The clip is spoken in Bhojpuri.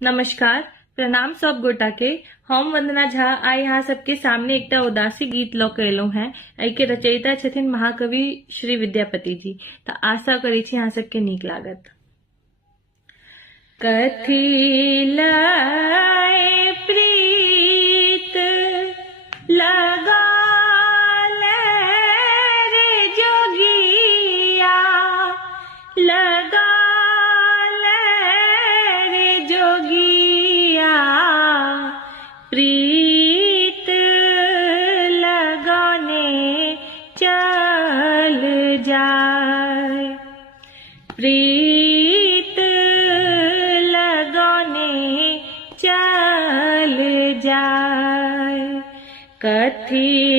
नमस्कार। प्रणाम सब गोटा के। हम वंदना झा आई यहाँ सबके सामने एकटा उदासी गीत लऽ के एलहुं हैं। एहि के रचयिता छथिन महाकवि श्री विद्यापति जी। तो आशा करै छी अहाँ सबके नीक लागत। कथी लाए प्रीत लगा रे जोगिया, लगा रे जोगिया, प्रीत लगाने चल जाए, प्रीत लगाने चल जाए। कथी